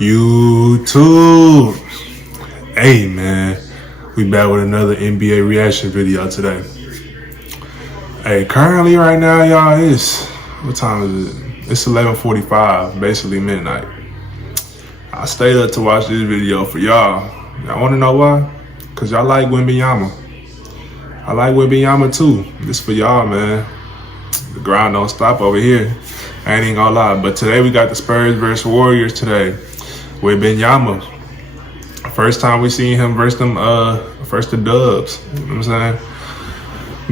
YouTube. Hey man, we back with another NBA reaction video today. Hey, currently right now, y'all, what time is it? It's 11:45, basically midnight. I stayed up to watch this video for y'all. Y'all wanna know why? Cause y'all like Wemby. I like Wemby too. This for y'all, man. The grind don't stop over here. I ain't gonna lie, but today we got the Spurs versus Warriors today with Wemby. First time we seen him versus them, first the Dubs. You know what I'm saying?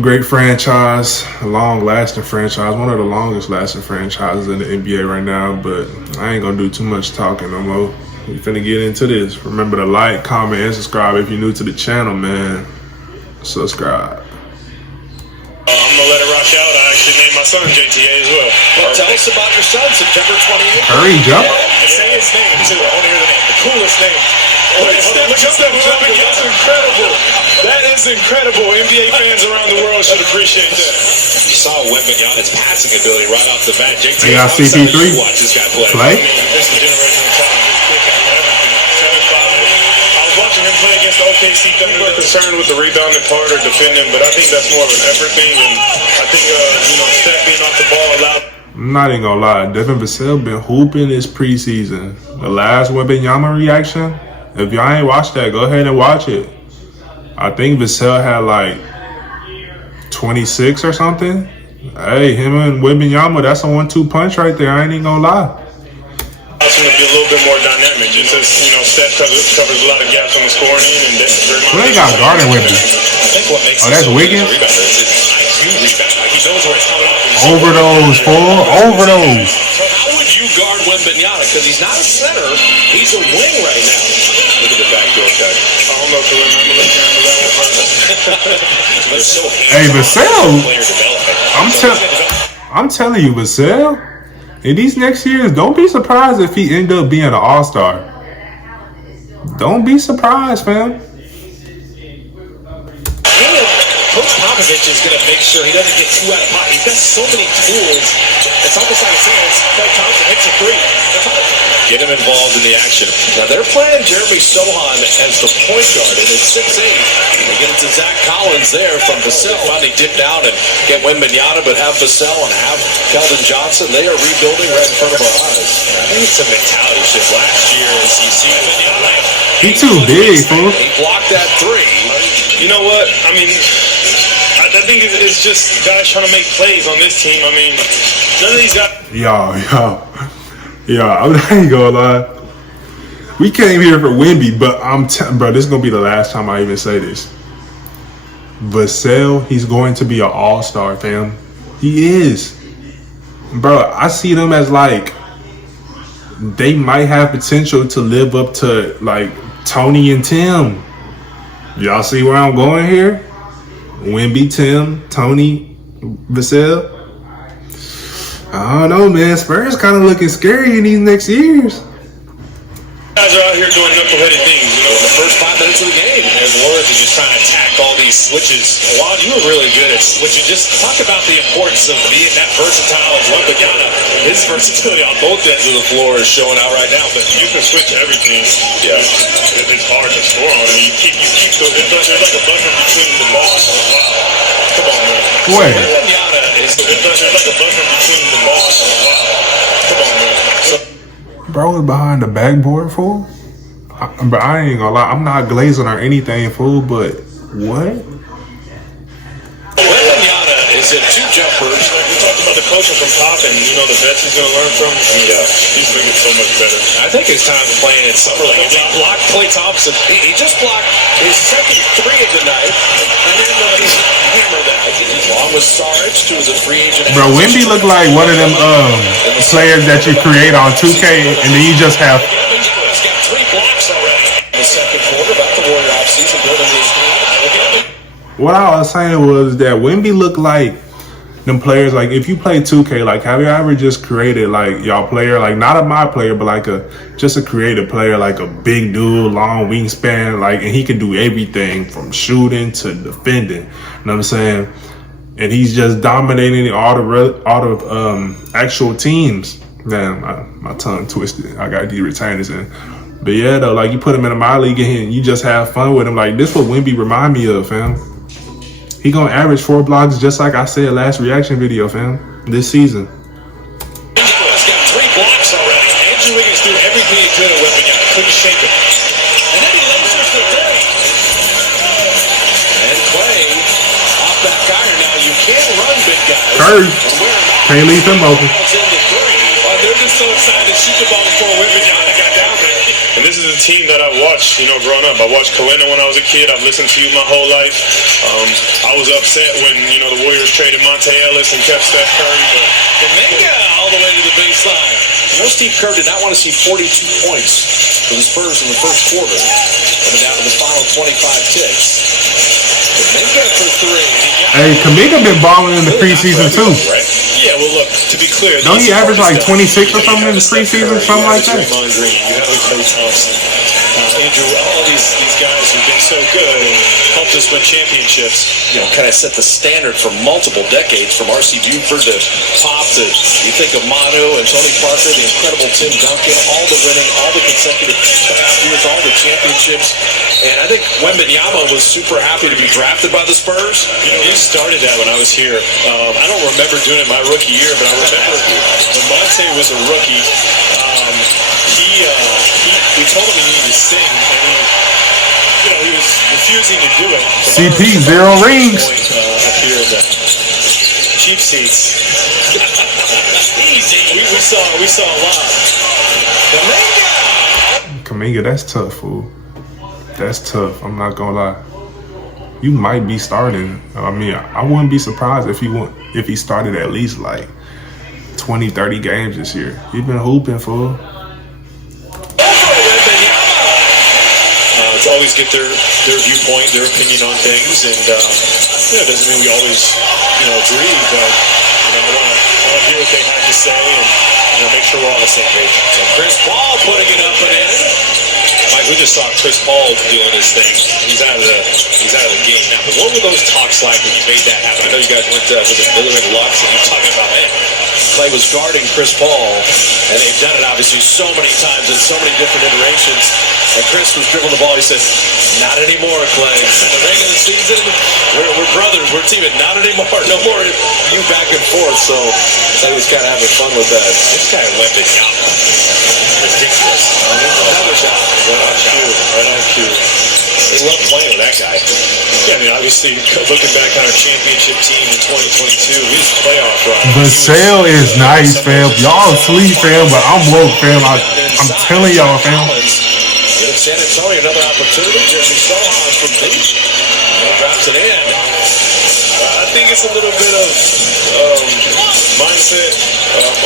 Great franchise, a long-lasting franchise, one of the longest-lasting franchises in the NBA right now. But I ain't gonna do too much talking no more. We finna get into this. Remember to like, comment, and subscribe if you're new to the channel, man. Subscribe. I'm gonna let it rock out. I actually named my son JTA as well. Well, tell us about your son, September 28th. Hurry, jump. Say his name too. I want to hear the name. The coolest name. Look at Steph jumping. That's incredible. That is incredible. NBA fans around the world should appreciate that. You saw Wemby's passing ability right off the bat. JTA, They got CP3. Watch this guy play. Play. I mean, this is the generation of talent. This kid can do everything. 7'5". I was watching him play against the OKC. People are concerned with the rebounding part or defending, but I think that's more of an effort thing. And I think, Steph being off the ball allowed. I'm not even gonna lie, Devin Vassell been hooping this preseason. The last Wemby reaction, if y'all ain't watched that, go ahead and watch it. I think Vassell had like 26 or something. Hey, him and Wemby, that's a 1-2 punch right there. I ain't even gonna lie. It's going to be a little bit more dynamic. Just as, Steph covers a lot of gaps on the scoring end. And Who they got guarding Wemby? I think what makes that's Wiggins? He knows where it's coming up. Over those, fool. Over those. So how would you guard Wemby? Because he's not a center. He's a wing right now. Look at the backdoor cut. I don't know if I'm going to let you handle that one. Hey, Vassell. I'm telling you, Vassell. In these next years, don't be surprised if he end up being an all-star. Don't be surprised, fam. Coach Popovich is going to make sure he doesn't get too out of pocket. He's got so many tools. It's almost like Clay Thompson hits a three. Get him involved in the action. Now they're playing Jeremy Sohan as the point guard, and it's 6'8". They get it to Zach Collins there from Vassell. Finally dip down and get Wemby, but have Vassell and have Keldon Johnson. They are rebuilding right in front of our eyes. I think it's a mentality shift. Last year, as you see Wemby, he too big, fool. He blocked that three. You know what? I mean, I think it's just guys trying to make plays on this team. I mean, none of these guys. Yo, I ain't gonna lie. We came here for Wemby, but bro, this is gonna be the last time I even say this. Vassell, he's going to be an all-star, fam. He is. Bro, I see them as like, they might have potential to live up to like Tony and Tim. Y'all see where I'm going here? Wemby, Tim, Tony, Vassell. I don't know, man. Spurs kind of looking scary in these next years. Guys are out here doing knuckleheaded things, The first 5 minutes of the game, and Warriors are just trying to attack all these switches. Juan, you were really good at switching. Just talk about the importance of being that versatile as Wemby. His versatility on both ends of the floor is showing out right now. But you can switch everything. Yeah, it's hard to score on. I mean, you keep there's like a buffer between the ball. Wow, come on, man. Wait. There's like a buffer between the ball. Wow, come on, man. Bro was behind the backboard, fool. But I ain't gonna lie, I'm not glazing or anything, fool, but what? Is it 2 jumpers? We talked about the coaching from Pop and, the vets he's going to learn from. He's going to get so much better. I think his time playing in Summer League. He blocked Clay Thompson. He just blocked his second 3 of the night, and then he hammered that. Along with Sarge, who was a free agent. Bro, Wemby looked like one of them players that you create on 2K, and then you just have. He's got 3 blocks already in the second quarter. About the Warrior offseason building his team. What I was saying was that Wemby looked like them players, like if you play 2K, like have you ever just created like y'all player, like not a my player, but like just a creative player, like a big dude, long wingspan, like, and he can do everything from shooting to defending. You know what I'm saying? And he's just dominating all the actual teams. Damn, my tongue twisted. I got these retainers in. But yeah, though, like you put him in a my league and you just have fun with him. Like this what Wemby remind me of, fam. He gonna average 4 blocks just like I said last reaction video, fam. This season. He's got 3 blocks already. Andrew Wiggins threw everything he could at Wemby. Couldn't shake him. And then he lasers the 3. And Clay off that guy. Now you can run big guys. Curry. Can't leave him open. They're just so excited to shoot the ball before Wemby got down there. And this is a team that I've watched, growing up. I watched Kalina when I was a kid. I've listened to you my whole life. I was upset when, the Warriors traded Monte Ellis and kept Steph Curry. But Kuminga all the way to the baseline. Steve Kerr did not want to see 42 points for the Spurs in the first quarter. Coming down to the final 25 ticks. Kuminga for 3. Hey, Kuminga been balling in the preseason too. Right? Yeah, well, look, to be clear, don't he average like 26 or something in the preseason, something like that? You have Clay Thompson, Andrew, all these guys who've been so good and helped us win championships. Kind of set the standard for multiple decades, from R.C. Buford to Pop to you think of Manu and Tony Parker, the incredible Tim Duncan, all the winning, all the consecutive playoff years, all the championships. And I think Wembanyama was super happy to be drafted by the Spurs. He started that when I was here. I don't remember doing it my rookie year, but I remember when Monte was a rookie. We told him he needed to sing, and he was refusing to do it. CP 0 rings. Up here in the cheap seats. Easy. We saw a lot. Kuminga, that's tough, fool. That's tough. I'm not gonna lie. You might be starting. I mean, I wouldn't be surprised if he started at least like 20, 30 games this year. He's been hooping, fool. To always get their viewpoint, their opinion on things, and it doesn't mean we always agree, but I want to hear what they have to say and make sure we're all on the same page. So Chris Paul putting it up and in. Mike, we just saw Chris Paul doing his thing. He's out of the game now. But what were those talks like when you made that happen? I know you guys went to Miller and Lux, and you talking about it. Clay was guarding Chris Paul, and they've done it obviously so many times in so many different iterations. And Chris was dribbling the ball. He said, "Not anymore, Clay. In the regular season, we're brothers. We're teaming. Not anymore. No more you back and forth." So Clay was kind of having fun with that. This guy went to ridiculous. Another shot. Right on cue. They love playing with that guy. Yeah, I mean, obviously, looking back on our championship team in 2022, we was playoff run. Vassell is nice, fam. Y'all sleep, fam, but I'm woke, fam. I'm telling y'all, fam. San Antonio, another opportunity. Jeremy Sohan from deep. Drops it in. I think it's a little bit of mindset.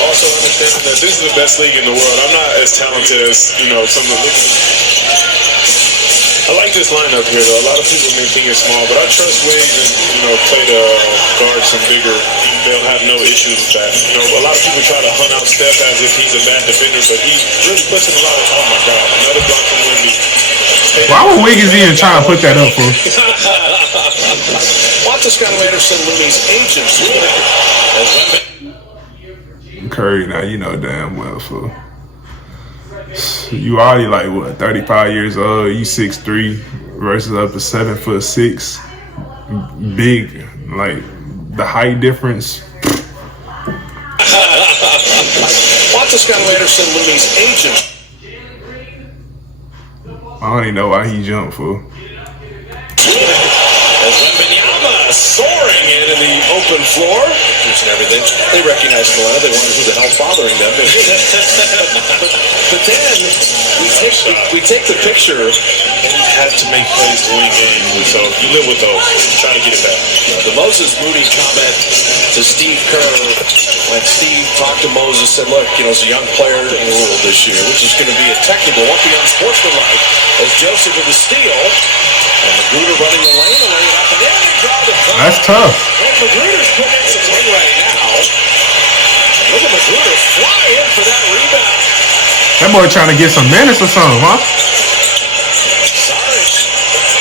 Also understanding that this is the best league in the world. I'm not as talented as some of the. I like this lineup here, though. A lot of people may think it's small, but I trust Wiggs and Clay to guard some bigger. They'll have no issues with that. A lot of people try to hunt out Steph as if he's a bad defender, but he really puts in a lot of. Oh my God! Another block from Wemby. Why would Wiggins even trying to put that up for? Watch Scott Anderson, Looney's agents. Curry, now you know damn well, fool. You already like what, 35 years old? You 6'3" versus up to 7'6". Big, like the height difference. Watch Scott Anderson, Looney's agent. I don't even know why he jumped, fool. As Wembanyama soaring into the open floor. And everything. They recognize Kalina. They wonder who the hell's bothering them. But then we take the picture. And you have to make plays to win games. So you live with those. Try to get it back. The Moses Moody comment to Steve Kerr when Steve talked to Moses, said, "Look, it's a young player in the world this year, which is going to be a technical, won't be unsportsmanlike." As Joseph with the steal. And Magruder running the lane up and in and draw the ball. That's tough. And Magruder's putting in some wing right now. And look at Magruder fly in for that rebound. That boy trying to get some minutes or something, huh? Sorry.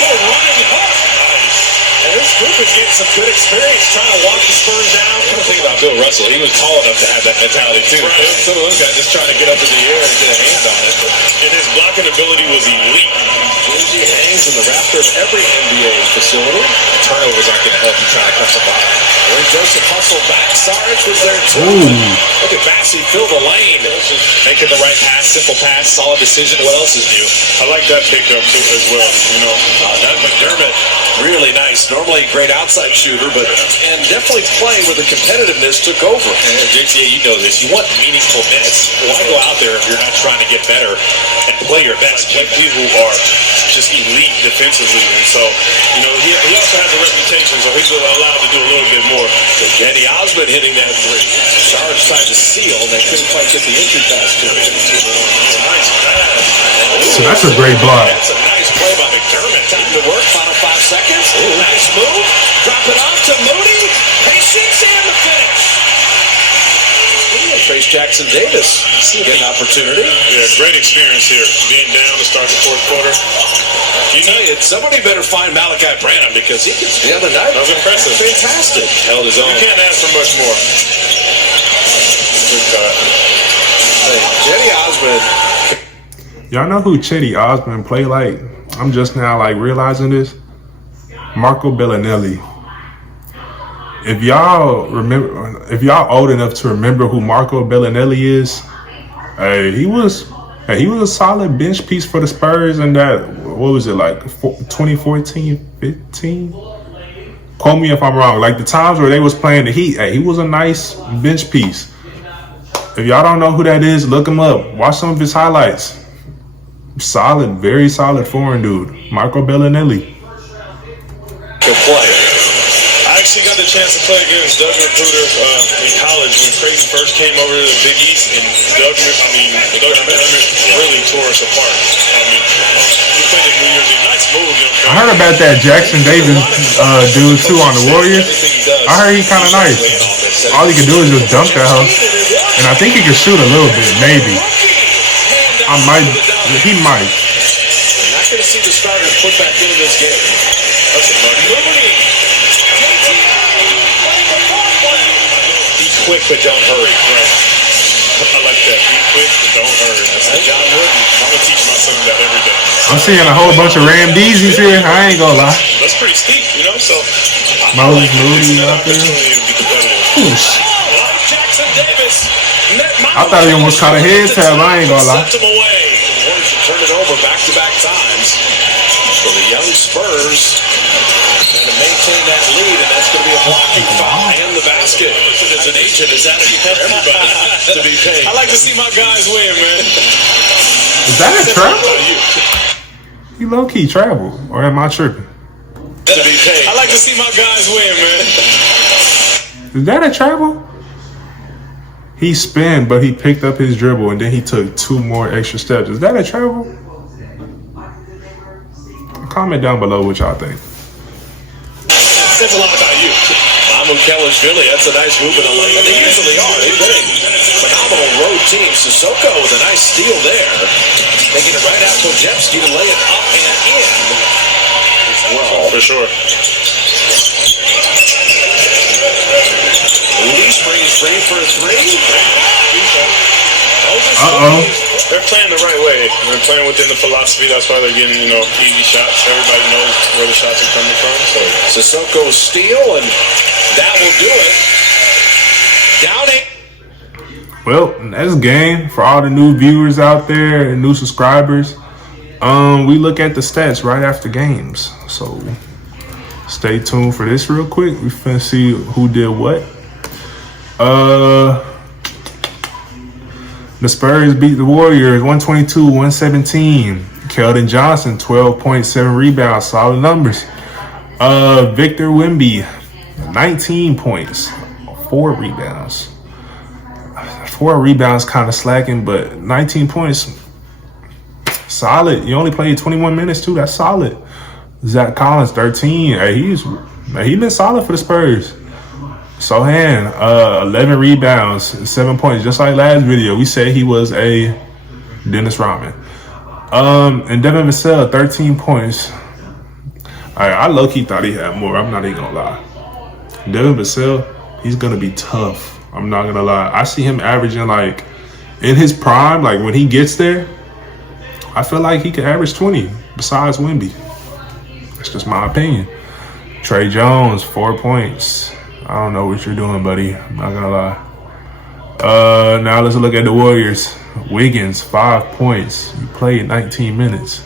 Oh, running hard. Nice. And this group is getting some good experience trying to walk the Spurs down. Kind of think about Bill Russell. He was tall enough to have that mentality too. Right. Some of those guys just trying to get up in the air and get a hand on it. And his blocking ability was elite. Wemby hangs in the rafter of every NBA facility. Turnovers aren't going to help you try to come from behind. When Joseph hustled back, Saric was there too. Look at Bassey fill the lane. Making the right pass, simple pass, solid decision. What else is new? I like that pickup too as well. You know, Doug McDermott, really nice. Normally a great outside shooter, but and definitely playing with the competitiveness took over. And JTA, you know this. You want meaningful minutes. Why go out there if you're not trying to get better and play your best? play people who are just elite defensively, and so you know he also has a reputation, so he's allowed to do a little bit more. So Jenny Osmond hitting that three. Sarge tried to seal, and they couldn't quite get the entry pass to it. Nice pass. So that's a great block. That's a nice play by McDermott. Time to work. Final 5 seconds. Nice move. Drop it off to Moody. Patience and the finish. Face Jackson Davis. Get an opportunity. Yeah, great experience here. Being down to start the fourth quarter. Somebody better find Malachi Branham because he gets the other night. That was impressive. Fantastic. Held his own. You can't ask for much more. Good cut. Jenny Osmond. Y'all know who Chetty Osmond play like? I'm just now like realizing this. Marco Bellinelli. If y'all remember, if y'all old enough to remember who Marco Bellinelli is, he was a solid bench piece for the Spurs in that, what was it, like 2014, 15? Quote me if I'm wrong. Like the times where they was playing the Heat, he was a nice bench piece. If y'all don't know who that is, look him up. Watch some of his highlights. Solid, very solid foreign dude. Marco Bellinelli. Good play. I actually got the chance to play against Doug Magruder in college when Creighton first came over to the Big East, and Doug McDermott really tore us apart. I mean, we played at New Year's Eve. Nice move, I heard about that Jackson Davis dude too on the Warriors. I heard he's kind of nice. All he can do is just dunk that hoe, and I think he can shoot a little bit, maybe. He might. I'm not going to see the starters put back into this game. That's a Moody. Be quick, but don't hurry. Right. I like that. Be quick, but don't hurry. That's what John Wooden. I'm going to teach my son that every day. I'm seeing a whole bunch of Ramdeezes here. I ain't gonna lie. That's pretty steep, you know? So, Moses Moody out there. Jackson Davis. I thought he almost caught a head tab. I ain't gonna lie. Sent him away. The Warriors should turn it over back-to-back times. So the young Spurs trying to maintain that lead, and that's going to be a blocking foul and the basket. As an agent, is that for everybody to be paid? I like to see my guys win, man. Is that a travel? He low-key travel, or am I tripping? To be paid. I like to see my guys win, man. Is that a travel? He spun, but he picked up his dribble, and then he took 2 more extra steps. Is that a travel? Comment down below what y'all think. Says a lot about you. Mamu Kelishvili, that's a nice move in the lane. And they usually are. They've been a phenomenal road team. Sissoko with a nice steal there. Making it right out to Jepsky to lay it up and in as well. For sure. Moody springs free for a 3. Uh-oh. They're playing the right way. They're playing within the philosophy. That's why they're getting, easy shots. Everybody knows where the shots are coming from. So Sissoko steal, and that will do it. Down 8. Well, that's game for all the new viewers out there and new subscribers. We look at the stats right after games. So stay tuned for this real quick. We finna see who did what. The Spurs beat the Warriors 122-117. Keldon Johnson, 12.7 rebounds, solid numbers. Victor Wemby, 19 points, 4 rebounds. 4 rebounds kind of slacking, but 19 points, solid. You only played 21 minutes too, that's solid. Zach Collins, 13. He's been solid for the Spurs. Sohan, 11 rebounds, 7 points. Just like last video, we said he was a Dennis Rodman. And Devin Vassell, 13 points. I low-key thought he had more. I'm not even gonna lie. Devin Vassell, he's gonna be tough. I'm not gonna lie. I see him averaging like in his prime, like when he gets there, I feel like he could average 20 besides Wemby. That's just my opinion. Trey Jones, 4 points. I don't know what you're doing, buddy. I'm not gonna lie. Now let's look at the Warriors. Wiggins, 5 points. You played 19 minutes.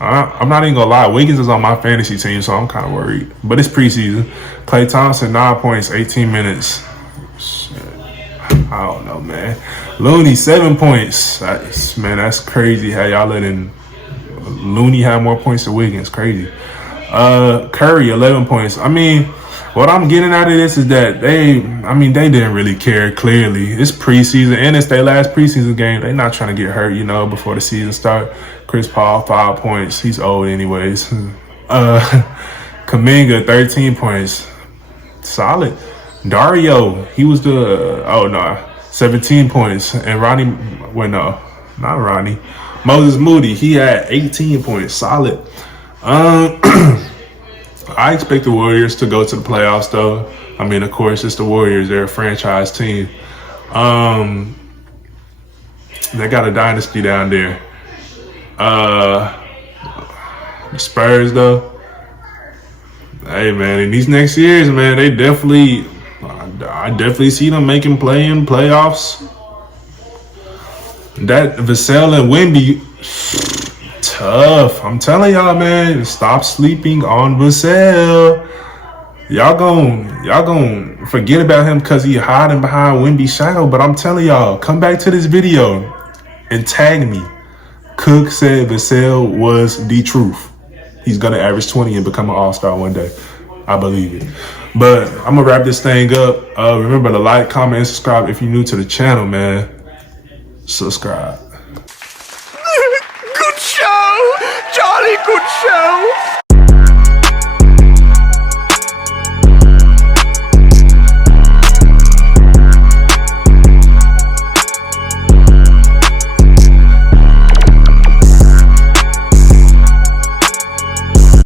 I'm not even gonna lie. Wiggins is on my fantasy team, so I'm kind of worried. But it's preseason. Klay Thompson, 9 points, 18 minutes. Shit. I don't know, man. Looney, 7 points. That's crazy how y'all letting Looney have more points than Wiggins. Crazy. Curry, 11 points. I mean, what I'm getting out of this is that they didn't really care, clearly. It's preseason, and it's their last preseason game. They're not trying to get hurt, before the season starts. Chris Paul, 5 points. He's old anyways. Kuminga, 13 points. Solid. Dario, he was 17 points. And Moses Moody, he had 18 points. Solid. I expect the Warriors to go to the playoffs, though. I mean, of course, it's the Warriors. They're a franchise team. They got a dynasty down there. The Spurs, though. Hey, man, in these next years, man, I definitely see them making playoffs. That Vassell and Wemby, tough. I'm telling y'all, man, stop sleeping on Vassell. Y'all gon' forget about him because he hiding behind Wemby's shadow. But I'm telling y'all, come back to this video and tag me. Cook said Vassell was the truth. He's gonna average 20 and become an all-star one day. I believe it. But I'm gonna wrap this thing up. Remember to like, comment, and subscribe if you're new to the channel, man. Subscribe. Good show! Jolly good show!